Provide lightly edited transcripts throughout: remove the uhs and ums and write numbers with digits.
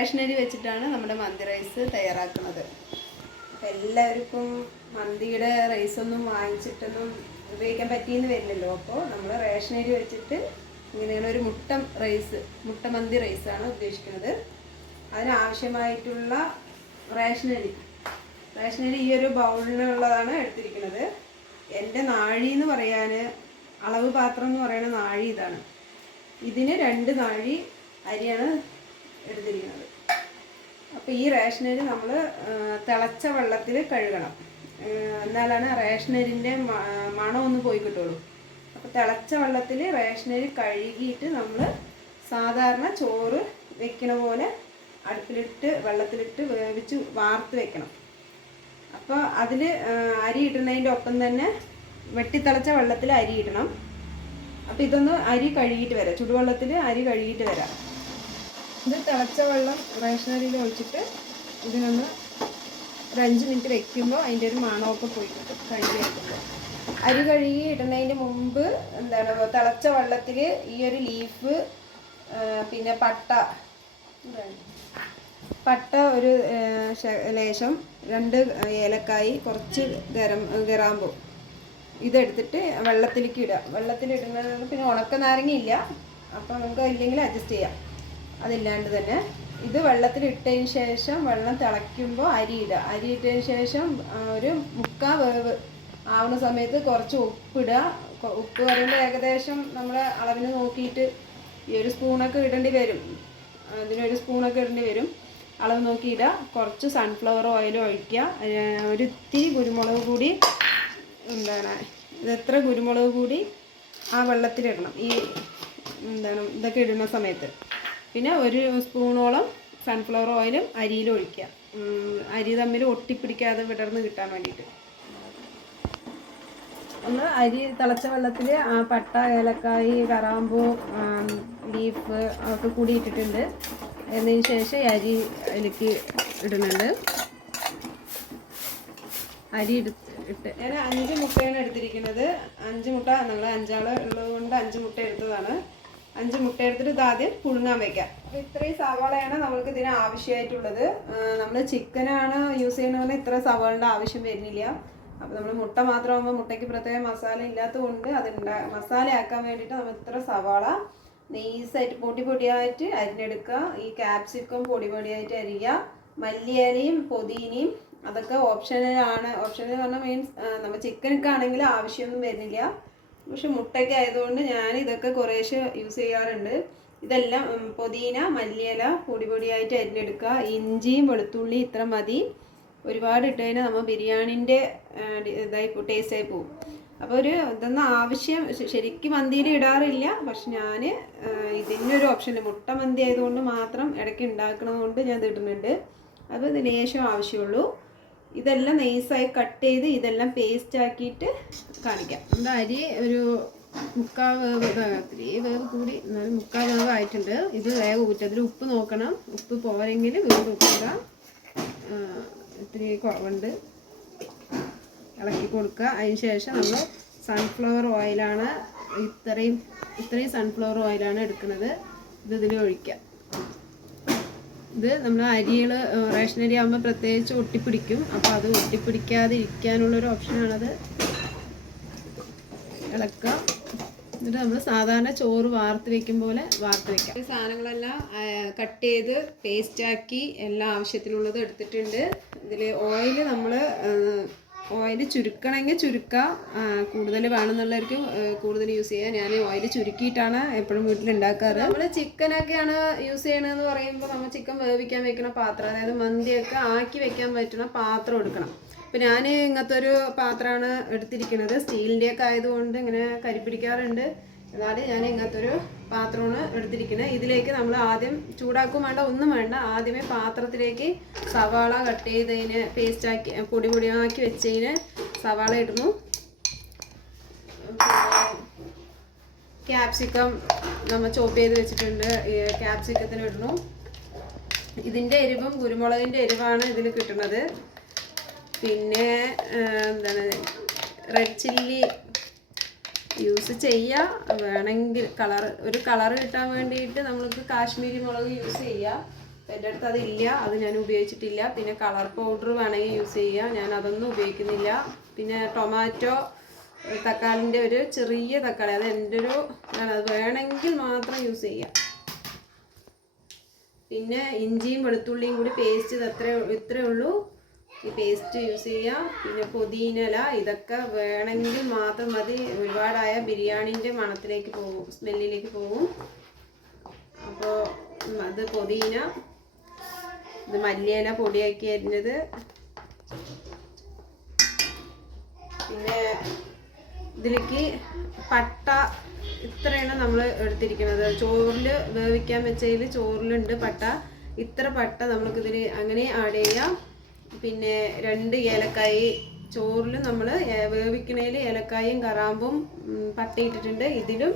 റേഷനരി വെച്ചിട്ടാണ് നമ്മുടെ മന്തി റൈസ് തയ്യാറാക്കുന്നത്. അപ്പം എല്ലാവർക്കും മന്തിയുടെ റൈസൊന്നും വാങ്ങിച്ചിട്ടൊന്നും ഉപയോഗിക്കാൻ പറ്റിയെന്ന് വരില്ലല്ലോ. അപ്പോൾ നമ്മൾ റേഷനരി വെച്ചിട്ട് ഇങ്ങനെയാണ് ഒരു മുട്ട മന്തി റൈസാണ് ഉദ്ദേശിക്കുന്നത്. അതിനാവശ്യമായിട്ടുള്ള റേഷനരി ഈ ഒരു ബൗളിനുള്ളതാണ് എടുത്തിരിക്കുന്നത്. എൻ്റെ നാഴി എന്ന് പറയാൻ അളവ് പാത്രം എന്ന് പറയുന്ന നാഴി ഇതാണ്. ഇതിന് 2 നാഴി അരിയാണ് എടുത്തിരിക്കുന്നത്. അപ്പോൾ ഈ റേഷനരി നമ്മൾ തിളച്ച വെള്ളത്തിൽ കഴുകണം, എന്നാലാണ് റേഷനരിൻ്റെ മണം ഒന്ന് പോയി കിട്ടുള്ളൂ. അപ്പോൾ തിളച്ച വെള്ളത്തിൽ റേഷനരി കഴുകിയിട്ട് നമ്മൾ സാധാരണ ചോറ് വെക്കണ പോലെ അടുപ്പിലിട്ട് വെള്ളത്തിലിട്ട് വേവിച്ച് വാർത്ത് വെക്കണം. അപ്പോൾ അതിൽ അരി ഇടുന്നതിൻ്റെ ഒപ്പം തന്നെ വെട്ടിത്തിളച്ച വെള്ളത്തിൽ അരി ഇടണം. അപ്പോൾ ഇതൊന്ന് അരി കഴുകിയിട്ട് വരാം, ചുടുവെള്ളത്തിൽ അരി കഴുകിയിട്ട് വരാം. ഇത് തിളച്ച വെള്ളം റേഷനരിയിൽ ഒഴിച്ചിട്ട് ഇതിനൊന്ന് ഒരു 5 മിനിറ്റ് വെക്കുമ്പോൾ അതിൻ്റെ ഒരു മണമൊക്കെ പോയി കിട്ടും. കഴുകി വെക്കുമ്പോൾ അരി കഴുകി ഇടുന്നതിൻ്റെ മുമ്പ് തിളച്ച വെള്ളത്തിൽ ഈ ഒരു ലീഫ്, പിന്നെ പട്ട ഒരു ലേശം, 2 ഏലക്കായി, കുറച്ച് ഗരാമ്പൂ ഇതെടുത്തിട്ട് വെള്ളത്തിലേക്ക് ഇടുക. വെള്ളത്തിലിടുന്നത് പിന്നെ ഉണക്ക നാരങ്ങ ഇല്ല, അപ്പോൾ നമുക്ക് ഇല്ലെങ്കിൽ അഡ്ജസ്റ്റ് ചെയ്യാം. അതില്ലാണ്ട് തന്നെ ഇത് വെള്ളത്തിലിട്ടതിന് ശേഷം വെള്ളം തിളയ്ക്കുമ്പോൾ അരി ഇട്ടതിന് ശേഷം ഒരു 3/4 വേവ് ആവുന്ന സമയത്ത് കുറച്ച് ഉപ്പിടുക. ഉപ്പ് പറയുമ്പോൾ ഏകദേശം നമ്മൾ അളവിന് നോക്കിയിട്ട് ഈ ഒരു സ്പൂണൊക്കെ ഇടേണ്ടി വരും, അതിനൊരു സ്പൂണൊക്കെ ഇടേണ്ടി വരും. അളവ് നോക്കിയിടുക. കുറച്ച് സൺഫ്ലവർ ഓയിൽ ഒഴിക്കുക. ഒരു ഇത്തിരി കുരുമുളക് കൂടി ഇതെത്ര കുരുമുളക് കൂടി ആ വെള്ളത്തിലിടണം, ഈ ഇതൊക്കെ ഇടുന്ന സമയത്ത്. പിന്നെ 1 സ്പൂണോളം സൺഫ്ലവർ ഓയിലും അരിയിലും ഒഴിക്കുക, അരി തമ്മിൽ ഒട്ടിപ്പിടിക്കാതെ വിടർന്ന് കിട്ടാൻ വേണ്ടിയിട്ട്. ഒന്ന് അരി തിളച്ച വെള്ളത്തിൽ ആ പട്ട, ഏലക്കായി, കറാമ്പൂ, ലീഫ് ഒക്കെ കൂടി ഇട്ടിട്ടുണ്ട്. എന്നതിന് ശേഷം അരി അതിലേക്ക് ഇടുന്നുണ്ട്. അരി ഇട്ട് ഞാൻ 5 മുട്ടയാണ് എടുത്തിരിക്കുന്നത്. 5 മുട്ട, നമ്മൾ 5 ആൾ ഉള്ളത് കൊണ്ട് 5 മുട്ട എടുത്തതാണ്. 5 മുട്ട എടുത്തിട്ട് ഇത് ആദ്യം പുഴുങ്ങാൻ വയ്ക്കാം. അപ്പോൾ ഇത്രയും സവാളയാണ് നമ്മൾക്ക് ഇതിന് ആവശ്യമായിട്ടുള്ളത്. നമ്മൾ ചിക്കനാണ് യൂസ് ചെയ്യുന്നതുകൊണ്ട് ഇത്ര സവാളയുടെ ആവശ്യം വരുന്നില്ല. അപ്പോൾ നമ്മൾ മുട്ട മാത്രമാകുമ്പോൾ മുട്ടയ്ക്ക് പ്രത്യേക മസാല ഇല്ലാത്തതുകൊണ്ട് മസാലയാക്കാൻ വേണ്ടിയിട്ട് നമ്മൾ ഇത്ര സവാള നൈസായിട്ട് പൊടിയായിട്ട് അരിഞ്ഞെടുക്കുക. ഈ ക്യാപ്സിക്കം പൊടിയായിട്ട് അരിയുക. മല്ലിയിലയും പുതിനയും അതൊക്കെ ഓപ്ഷണലാണ്. ഓപ്ഷണൽ എന്ന് പറഞ്ഞാൽ മീൻസ് നമ്മൾ ചിക്കനൊക്കെ ആണെങ്കിൽ ആവശ്യമൊന്നും വരുന്നില്ല, പക്ഷെ മുട്ടയ്ക്ക് ആയതുകൊണ്ട് ഞാൻ ഇതൊക്കെ കുറേശ്ശെ യൂസ് ചെയ്യാറുണ്ട്. ഇതെല്ലാം പുതിന, മല്ലിയില പൊടിയായിട്ട് അരിഞ്ഞെടുക്കുക. ഇഞ്ചിയും വെളുത്തുള്ളി ഇത്ര മതി. ഒരുപാട് ഇട്ട് കഴിഞ്ഞാൽ നമ്മൾ ബിരിയാണിൻ്റെ ടേസ്റ്റായി പോകും. അപ്പോൾ ഇതൊന്നും ആവശ്യം ശരിക്കും മന്തിയിൽ ഇടാറില്ല, പക്ഷെ ഞാൻ ഇതിനൊരു ഓപ്ഷനില്ല. മുട്ട മന്തി ആയതുകൊണ്ട് മാത്രം ഇടയ്ക്ക് ഉണ്ടാക്കുന്നത് കൊണ്ട് ഞാൻ ഇത് ഇടുന്നുണ്ട്. അപ്പോൾ ഇത് ലേശം ആവശ്യമുള്ളൂ. ഇതെല്ലാം നൈസായി കട്ട് ചെയ്ത് ഇതെല്ലാം പേസ്റ്റ് ആക്കിയിട്ട് കാണിക്കാം. നമ്മുടെ അരി ഒരു 3/4 വേവ്, 3 വേവ് കൂടി, എന്നാലും 3/4 വേവ് ആയിട്ടുണ്ട്. ഇത് വേവ് ഊറ്റുക. അതിൽ ഉപ്പ് നോക്കണം, ഉപ്പ് പോരെങ്കിൽ വീണ്ടും ഉപ്പിടുക. ഇത്തിരി കുറവുണ്ട്, ഇളക്കി കൊടുക്കുക. അതിന് ശേഷം നമ്മൾ സൺഫ്ലവർ ഓയിലാണ് ഇത്രയും സൺഫ്ലവർ ഓയിലാണ് എടുക്കുന്നത്. ഇതിൽ ഒഴിക്കുക. ഇത് നമ്മൾ അരികൾ റേഷനരി ആകുമ്പോൾ പ്രത്യേകിച്ച് ഒട്ടിപ്പിടിക്കും, അപ്പോൾ അത് ഒട്ടിപ്പിടിക്കാതെ ഇരിക്കാനുള്ളൊരു ഓപ്ഷനാണത്. ഇളക്കുക. എന്നിട്ട് നമ്മൾ സാധാരണ ചോറ് വാർത്ത് വെക്കും പോലെ വാർത്ത് വെക്കാം. ഈ സാധനങ്ങളെല്ലാം കട്ട് ചെയ്ത് പേസ്റ്റാക്കി എല്ലാ ആവശ്യത്തിനുള്ളത് എടുത്തിട്ടുണ്ട്. ഇതിൽ ഓയിൽ നമ്മൾ ഓയിൽ ചുരുക്കണമെങ്കിൽ ചുരുക്കുക, കൂടുതൽ വേണമെന്നുള്ളവർക്ക് കൂടുതൽ യൂസ് ചെയ്യുക. ഞാൻ ഓയിൽ ചുരുക്കിയിട്ടാണ് എപ്പോഴും വീട്ടിലുണ്ടാക്കാറ്. നമ്മൾ ചിക്കനൊക്കെയാണ് യൂസ് ചെയ്യണമെന്ന് പറയുമ്പോൾ നമ്മൾ ചിക്കൻ വേവിക്കാൻ വെക്കുന്ന പാത്രം, അതായത് മന്തിയൊക്കെ ആക്കി വെക്കാൻ പറ്റുന്ന പാത്രം എടുക്കണം. അപ്പോൾ ഞാൻ ഇങ്ങനത്തെ ഒരു പാത്രമാണ് എടുത്തിരിക്കുന്നത്. സ്റ്റീലിൻ്റെയൊക്കെ ആയതുകൊണ്ട് ഇങ്ങനെ കരിപ്പിടിക്കാറുണ്ട്. എന്നാലും ഞാൻ ഇങ്ങനത്തെ ഒരു പാത്രമാണ് എടുത്തിരിക്കുന്നത്. ഇതിലേക്ക് നമ്മൾ ആദ്യം ചൂടാക്കും വേണ്ട, ഒന്നും വേണ്ട. ആദ്യമേ പാത്രത്തിലേക്ക് സവാള കട്ട് ചെയ്തതിന് പേസ്റ്റാക്കി പൊടിയാക്കി വെച്ചതിന് സവാള ഇടുന്നു. ക്യാപ്സിക്കം നമ്മൾ ചോപ്പ് ചെയ്ത് വെച്ചിട്ടുണ്ട്, ക്യാപ്സിക്കത്തിന് ഇടുന്നു. ഇതിൻ്റെ എരിവും കുരുമുളകിൻ്റെ എരിവാണ് ഇതിൽ കിട്ടുന്നത്. പിന്നെ റെഡ് ചില്ലി യൂസ് ചെയ്യുക, വേണമെങ്കിൽ ഒരു കളർ കിട്ടാൻ വേണ്ടിയിട്ട് നമ്മൾക്ക് കാശ്മീരി മുളക് യൂസ് ചെയ്യുക. എൻ്റെ അടുത്ത് അതില്ല, അത് ഞാൻ ഉപയോഗിച്ചിട്ടില്ല. പിന്നെ കളർ പൗഡർ വേണമെങ്കിൽ യൂസ് ചെയ്യാം, ഞാൻ അതൊന്നും ഉപയോഗിക്കുന്നില്ല. പിന്നെ ടൊമാറ്റോ തക്കാളിൻ്റെ ഒരു ചെറിയ തക്കാളി, അത് എൻ്റെ ഒരു അത് വേണമെങ്കിൽ മാത്രം യൂസ് ചെയ്യാം. പിന്നെ ഇഞ്ചിയും വെളുത്തുള്ളിയും കൂടി പേസ്റ്റ് ഇത്രയേ ഉള്ളൂ, ഈ പേസ്റ്റ് യൂസ് ചെയ്യാം. പിന്നെ പുതിനയില, ഇതൊക്കെ വേണമെങ്കിൽ മാത്രം മതി. ഒരുപാടായ ബിരിയാണീൻ്റെ മണത്തിലേക്ക് പോകും, സ്മെല്ലിലേക്ക് പോകും. അപ്പോൾ അത് പുതിന, ഇത് മല്ലിയില പൊടിയാക്കി അരിഞ്ഞത്. പിന്നെ ഇതിലേക്ക് പട്ട ഇത്രയാണ് നമ്മൾ എടുത്തിരിക്കുന്നത്. ചോറിൽ വേവിക്കാൻ വെച്ചതിൽ ചോറിലുണ്ട് പട്ട, ഇത്ര പട്ട നമുക്കിതിൽ അങ്ങനെ ആഡ് ചെയ്യാം. പിന്നെ 2 ഏലക്കായി, ചോറിൽ നമ്മൾ വേവിക്കണേൽ ഏലക്കായും കറാമ്പും പട്ട ഇട്ടിട്ടുണ്ട്, ഇതിലും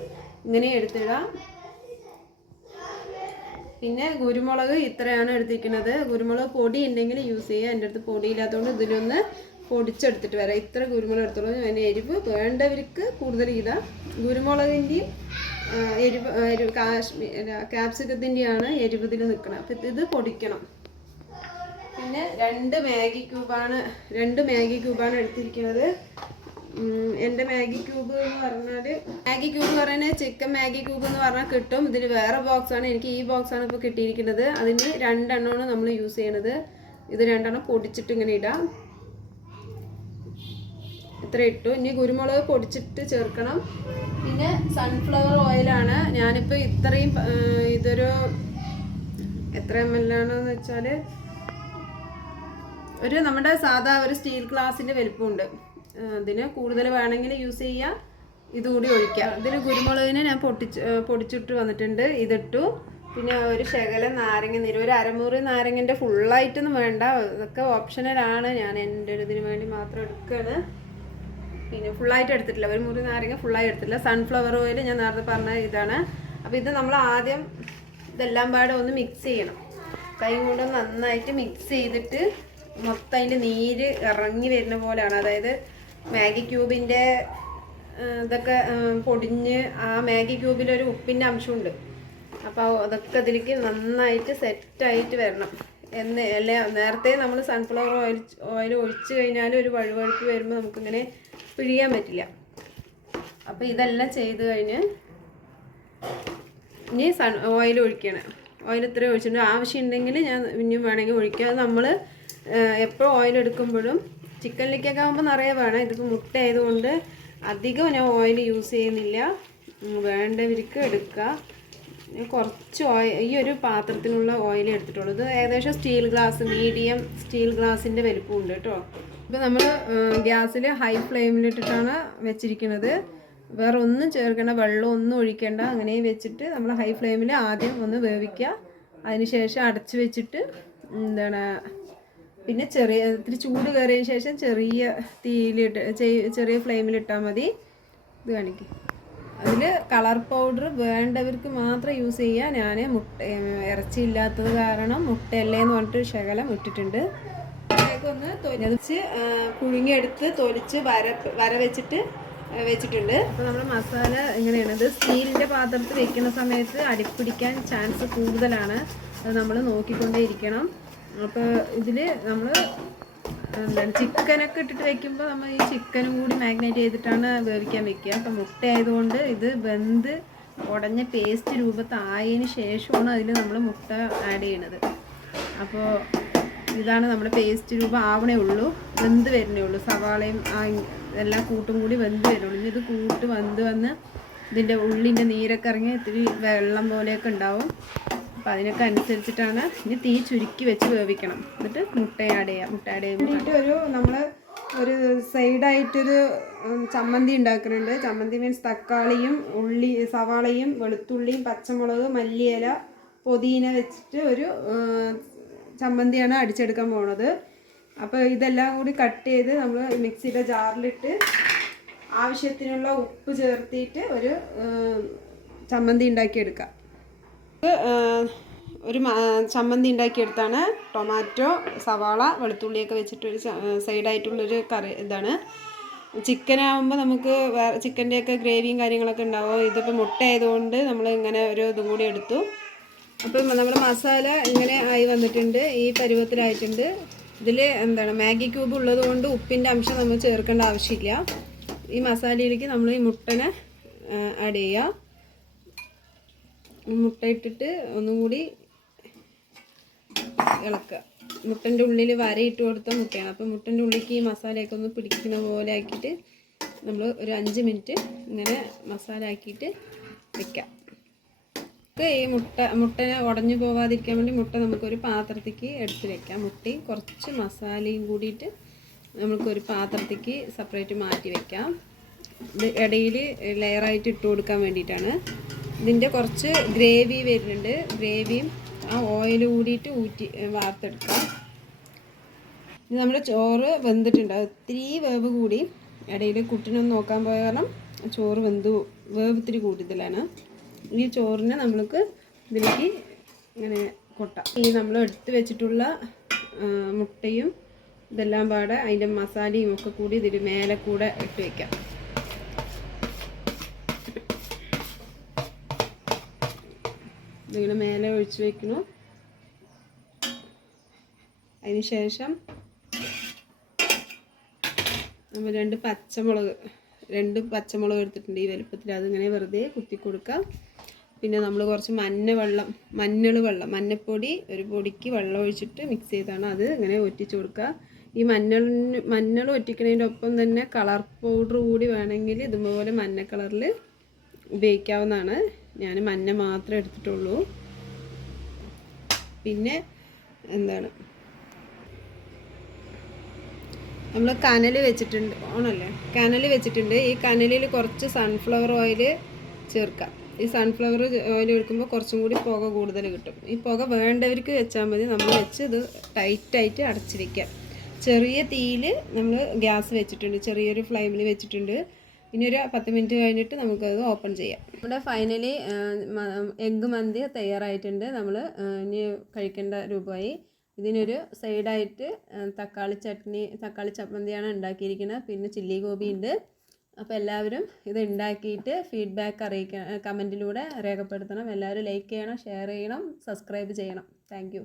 ഇങ്ങനെ എടുത്തിടാം. പിന്നെ കുരുമുളക് ഇത്രയാണ് എടുത്തിരിക്കുന്നത്. കുരുമുളക് പൊടി ഉണ്ടെങ്കിൽ യൂസ് ചെയ്യുക, എൻ്റെ അടുത്ത് പൊടി ഇല്ലാത്തതുകൊണ്ട് ഇതിലൊന്ന് പൊടിച്ചെടുത്തിട്ട് വരാം. ഇത്ര കുരുമുളക് എടുത്തോളൂ. അതിന് എരിവ് വേണ്ടവർക്ക് കൂടുതൽ ഇടാം. കുരുമുളകിൻ്റെയും ക്യാപ്സിക്കത്തിൻ്റെയാണ് എരിവ് ഇതിൽ നിൽക്കണം. അപ്പം ഇത് പൊടിക്കണം. പിന്നെ 2 മാഗി ക്യൂബാണ് എടുത്തിരിക്കുന്നത്. എൻ്റെ മാഗി ക്യൂബ് എന്ന് പറഞ്ഞാൽ ചിക്കൻ മാഗി ക്യൂബ് എന്ന് പറഞ്ഞാൽ കിട്ടും. ഇതിൽ വേറെ ബോക്സാണ്, എനിക്ക് ഈ ബോക്സാണ് ഇപ്പോൾ കിട്ടിയിരിക്കുന്നത്. അതിന് 2 എണ്ണമാണ് നമ്മൾ യൂസ് ചെയ്യണത്. ഇത് 2 എണ്ണം പൊടിച്ചിട്ട് ഇങ്ങനെ ഇടാം. ഇത്ര ഇട്ടു. ഇനി കുരുമുളക് പൊടിച്ചിട്ട് ചേർക്കണം. പിന്നെ സൺഫ്ലവർ ഓയിലാണ് ഞാനിപ്പോൾ ഇത്രയും, ഇതൊരു എത്ര ml ആണെന്ന് വെച്ചാൽ നമ്മുടെ സാധാ ഒരു സ്റ്റീൽ ഗ്ലാസിൻ്റെ വലിപ്പമുണ്ട്. അതിന് കൂടുതൽ വേണമെങ്കിൽ യൂസ് ചെയ്യാം, ഇതുകൂടി ഒഴിക്കാം. ഇതിൽ കുരുമുളകിനെ ഞാൻ പൊടിച്ചിട്ട് വന്നിട്ടുണ്ട്, ഇതിട്ടു. പിന്നെ ഒരു ശകലം നാരങ്ങ നീര്, ഒരു അരമുറി നാരങ്ങൻ്റെ ഫുള്ളായിട്ടൊന്നും വേണ്ട, ഇതൊക്കെ ഓപ്ഷണലാണ്. ഞാൻ എൻ്റെ ഒരു ഇതിന് വേണ്ടി മാത്രം എടുക്കുകയാണ്. പിന്നെ ഫുള്ളായിട്ട് എടുത്തിട്ടില്ല, ഒരു മുറി നാരങ്ങ ഫുള്ളായി എടുത്തിട്ടില്ല. സൺഫ്ലവർ ഓയിൽ ഞാൻ നേരത്തെ പറഞ്ഞ ഇതാണ്. അപ്പോൾ ഇത് നമ്മൾ ആദ്യം ഇതെല്ലാം പാടെ ഒന്ന് മിക്സ് ചെയ്യണം. കൈ കൊണ്ട് നന്നായിട്ട് മിക്സ് ചെയ്തിട്ട് മൊത്തം അതിൻ്റെ നീര് ഇറങ്ങി വരുന്ന പോലെയാണ്. അതായത് മാഗി ക്യൂബിൻ്റെ ഇതൊക്കെ പൊടിഞ്ഞ് ആ മാഗി ക്യൂബിലൊരു ഉപ്പിൻ്റെ അംശമുണ്ട്. അപ്പോൾ അതൊക്കെ അതിലേക്ക് നന്നായിട്ട് സെറ്റായിട്ട് വരണം. നേരത്തെ നമ്മൾ സൺഫ്ലവർ ഓയിൽ ഒഴിച്ച് കഴിഞ്ഞാൽ ഒരു വഴുവഴുപ്പ് വരുമ്പോൾ നമുക്കിങ്ങനെ പിഴിയാൻ പറ്റില്ല. അപ്പോൾ ഇതെല്ലാം ചെയ്ത് കഴിഞ്ഞ് ഇനി ഓയിൽ ഒഴിക്കണം. ഓയിൽ ഇത്രയും ഒഴിച്ചിട്ടുണ്ട്. ആവശ്യമുണ്ടെങ്കിൽ ഞാൻ ഇനിയും വേണമെങ്കിൽ ഒഴിക്കുക. അത് നമ്മൾ എപ്പോഴും ഓയിൽ എടുക്കുമ്പോഴും ചിക്കനിലേക്കൊക്കെ ആകുമ്പോൾ നിറയെ വേണം. ഇതിപ്പോൾ മുട്ട ആയതുകൊണ്ട് അധികം ഞാൻ ഓയിൽ യൂസ് ചെയ്യുന്നില്ല, വേണ്ടവർക്ക് എടുക്കുക. കുറച്ച് ഈ ഒരു പാത്രത്തിനുള്ള ഓയിൽ എടുത്തിട്ടുള്ളൂ. ഇത് ഏകദേശം മീഡിയം സ്റ്റീൽ ഗ്ലാസിൻ്റെ വലിപ്പമുണ്ട് കേട്ടോ. ഇപ്പോൾ നമ്മൾ ഗ്യാസിൽ ഹൈ ഫ്ലെയിമിലിട്ടിട്ടാണ് വെച്ചിരിക്കുന്നത്. വേറെ ഒന്നും ചേർക്കേണ്ട, വെള്ളം ഒന്നും ഒഴിക്കേണ്ട. അങ്ങനെ വെച്ചിട്ട് നമ്മൾ ഹൈ ഫ്ലെയിമിൽ ആദ്യം ഒന്ന് വേവിക്കുക. അതിനുശേഷം അടച്ച് വെച്ചിട്ട് പിന്നെ ഇത്തിരി ചൂട് കയറിയതിന് ശേഷം ചെറിയ ചെറിയ ഫ്ലെയിമിലിട്ടാൽ മതി. ഇത് കാണിക്കും. അതിൽ കളർ പൗഡർ വേണ്ടവർക്ക് മാത്രം യൂസ് ചെയ്യുക. ഞാൻ ഇറച്ചി ഇല്ലാത്തത് കാരണം മുട്ടയല്ലേന്ന് പറഞ്ഞിട്ട് ശകലം ഇട്ടിട്ടുണ്ട്. ഒന്ന് തൊലിച്ച് പുഴുങ്ങിയെടുത്ത് തൊലിച്ച് വര വെച്ചിട്ടുണ്ട്. അപ്പോൾ നമ്മൾ മസാല എങ്ങനെയാണ്, ഇത് സ്റ്റീലിൻ്റെ പാത്രത്തിൽ വെക്കുന്ന സമയത്ത് അടിപ്പിടിക്കാൻ ചാൻസ് കൂടുതലാണ്. അത് നമ്മൾ നോക്കിക്കൊണ്ടേ ഇരിക്കണം. അപ്പോൾ ഇതിൽ നമ്മൾ ചിക്കനൊക്കെ ഇട്ടിട്ട് വെക്കുമ്പോൾ നമ്മൾ ഈ ചിക്കനും കൂടി മാഗ്നേറ്റ് ചെയ്തിട്ടാണ് വേവിക്കാൻ വെക്കുക. അപ്പം മുട്ട ആയതുകൊണ്ട് ഇത് വെന്ത് ഉടഞ്ഞ പേസ്റ്റ് രൂപത്തായതിന് ശേഷമാണ് അതിൽ നമ്മൾ മുട്ട ആഡ് ചെയ്യണത്. അപ്പോൾ ഇതാണ് നമ്മുടെ പേസ്റ്റ് രൂപം ആവണേ ഉള്ളൂ, വെന്ത് വരുന്നേ ഉള്ളൂ. സവാളയും എല്ലാ കൂട്ടും കൂടി വെന്ത് വരുള്ളൂ. ഇനി ഇത് വന്ന് ഇതിൻ്റെ ഉള്ളിൻ്റെ നീരൊക്കെ ഇറങ്ങി ഇത്തിരി വെള്ളം പോലെയൊക്കെ ഉണ്ടാവും. അപ്പം അതിനൊക്കെ അനുസരിച്ചിട്ടാണ്. ഇനി തീ ചുരുക്കി വെച്ച് വേവിക്കണം. എന്നിട്ട് മുട്ട ആഡ് ചെയ്യുമ്പോൾ നമ്മൾ ഒരു സൈഡായിട്ടൊരു ചമ്മന്തി ഉണ്ടാക്കുന്നുണ്ട്. ചമ്മന്തി മീൻസ് തക്കാളിയും സവാളയും വെളുത്തുള്ളിയും പച്ചമുളക് മല്ലിയില പുതിന വെച്ചിട്ട് ഒരു ചമ്മന്തിയാണ് അടിച്ചെടുക്കാൻ പോണത്. അപ്പോൾ ഇതെല്ലാം കൂടി കട്ട് ചെയ്ത് നമ്മൾ മിക്സിയുടെ ജാറിലിട്ട് ആവശ്യത്തിനുള്ള ഉപ്പ് ചേർത്തിട്ട് ഒരു ചമ്മന്തി ഉണ്ടാക്കിയെടുക്കാം. ഒരു ചമ്മന്തി ഉണ്ടാക്കിയെടുത്താണ്. ടൊമാറ്റോ സവാള വെളുത്തുള്ളിയൊക്കെ വെച്ചിട്ടൊരു സൈഡായിട്ടുള്ളൊരു കറി ഇതാണ്. ചിക്കനാകുമ്പോൾ നമുക്ക് ചിക്കൻ്റെയൊക്കെ ഗ്രേവിയും കാര്യങ്ങളൊക്കെ ഉണ്ടാവും. ഇതിപ്പോൾ മുട്ട ആയതുകൊണ്ട് നമ്മൾ ഇങ്ങനെ ഒരു ഇതും കൂടി എടുത്തു. അപ്പം നമ്മുടെ മസാല ഇങ്ങനെ ആയി വന്നിട്ടുണ്ട്, ഈ പരുവത്തിലായിട്ടുണ്ട്. ഇതിൽ എന്താണ് മാഗി ക്യൂബ് ഉള്ളത് കൊണ്ട് ഉപ്പിൻ്റെ അംശം നമ്മൾ ചേർക്കേണ്ട ആവശ്യമില്ല. ഈ മസാലയിലേക്ക് നമ്മൾ ഈ മുട്ടനെ ആഡ് ചെയ്യുക. മുട്ട ഇട്ടിട്ട് ഒന്നും കൂടി ഇളക്കുക. മുട്ടൻ്റെ ഉള്ളിൽ വരയിട്ട് കൊടുത്ത മുട്ടയാണ്. അപ്പോൾ മുട്ടൻ്റെ ഉള്ളിലേക്ക് ഈ മസാലയൊക്കെ ഒന്ന് പിടിക്കുന്ന പോലെ ആക്കിയിട്ട് നമ്മൾ ഒരു 5 മിനിറ്റ് ഇങ്ങനെ മസാല ആക്കിയിട്ട് വെക്കാം. ഈ മുട്ടനെ ഉടഞ്ഞു പോവാതിരിക്കാൻ വേണ്ടി മുട്ട നമുക്കൊരു പാത്രത്തേക്ക് എടുത്ത് വെക്കാം. മുട്ടയും കുറച്ച് മസാലയും കൂടിയിട്ട് നമുക്കൊരു പാത്രത്തേക്ക് സെപ്പറേറ്റ് മാറ്റി വെക്കാം. ഇത് ഇടയിൽ ലെയറായിട്ട് ഇട്ട് കൊടുക്കാൻ വേണ്ടിയിട്ടാണ്. ഇതിൻ്റെ കുറച്ച് ഗ്രേവി വരുന്നുണ്ട്. ഗ്രേവിയും ആ ഓയിൽ കൂടിയിട്ട് ഊറ്റി വാർത്തെടുക്കാം. ഇത് നമ്മുടെ ചോറ് വെന്തിട്ടുണ്ട്. ഒത്തിരി വേവ് കൂടി, ഇടയിൽ കുട്ടിനൊന്ന് നോക്കാൻ പോയ കാരണം ചോറ് വേവ് ഇത്തിരി കൂടുതലാണ്. ഈ ചോറിനെ നമ്മൾക്ക് ഇതിലേക്ക് ഇങ്ങനെ കൊട്ടാം. ഈ നമ്മൾ എടുത്ത് വെച്ചിട്ടുള്ള മുട്ടയും ഇതെല്ലാം പാടെ അതിൻ്റെ മസാലയും ഒക്കെ കൂടി ഇതിൽ മേലെ കൂടെ ഇട്ട് വയ്ക്കാം. ഇതിങ്ങനെ മേലെ ഒഴിച്ച് വയ്ക്കണം. അതിന് ശേഷം നമ്മൾ 2 പച്ചമുളക് എടുത്തിട്ടുണ്ട് ഈ വലുപ്പത്തിൽ. അതിങ്ങനെ വെറുതെ കുത്തി കൊടുക്കാം. പിന്നെ നമ്മൾ കുറച്ച് മഞ്ഞൾപ്പൊടി ഒരു പൊടിക്ക് വെള്ളം ഒഴിച്ചിട്ട് മിക്സ് ചെയ്താണ് അത് ഇങ്ങനെ ഒറ്റിച്ച് കൊടുക്കുക. ഈ മഞ്ഞൾ ഒറ്റിക്കുന്നതിൻ്റെ ഒപ്പം തന്നെ കളർ പൗഡർ കൂടി വേണമെങ്കിൽ ഇതുപോലെ മഞ്ഞ കളറിൽ ഉപയോഗിക്കാവുന്നതാണ്. ഞാൻ മഞ്ഞ മാത്രമേ എടുത്തിട്ടുള്ളൂ. പിന്നെ എന്താണ്, നമ്മൾ കനൽ വെച്ചിട്ടുണ്ട്, കനൽ വെച്ചിട്ടുണ്ട്. ഈ കനലിൽ കുറച്ച് സൺഫ്ലവർ ഓയിൽ ചേർക്കാം. ഈ സൺഫ്ലവർ ഓയിൽ ഒഴിക്കുമ്പോൾ കുറച്ചും കൂടി പുക കൂടുതൽ കിട്ടും. ഈ പുക വേണ്ടവർക്ക് വെച്ചാൽ മതി. നമ്മൾ വെച്ച് ഇത് ടൈറ്റായിട്ട് അടച്ച് വയ്ക്കാം. ചെറിയ തീയിൽ നമ്മൾ ഗ്യാസ് വെച്ചിട്ടുണ്ട്, ചെറിയൊരു ഫ്ലെയിമിൽ വെച്ചിട്ടുണ്ട്. ഇനി ഒരു 10 മിനിറ്റ് കഴിഞ്ഞിട്ട് നമുക്കത് ഓപ്പൺ ചെയ്യാം. ഇവിടെ ഫൈനലി എഗ്ഗ് മന്തി തയ്യാറായിട്ടുണ്ട്. നമ്മൾ ഇനി കഴിക്കേണ്ട രൂപമായി. ഇതിനൊരു സൈഡായിട്ട് തക്കാളി ചമ്മന്തിയാണ് ഉണ്ടാക്കിയിരിക്കുന്നത്. പിന്നെ ചില്ലി ഗോബി ഉണ്ട്. അപ്പോൾ എല്ലാവരും ഇത് ഉണ്ടാക്കിയിട്ട് ഫീഡ്ബാക്ക് കമൻറ്റിലൂടെ രേഖപ്പെടുത്തണം. എല്ലാവരും ലൈക്ക് ചെയ്യണം, ഷെയർ ചെയ്യണം, സബ്സ്ക്രൈബ് ചെയ്യണം. താങ്ക്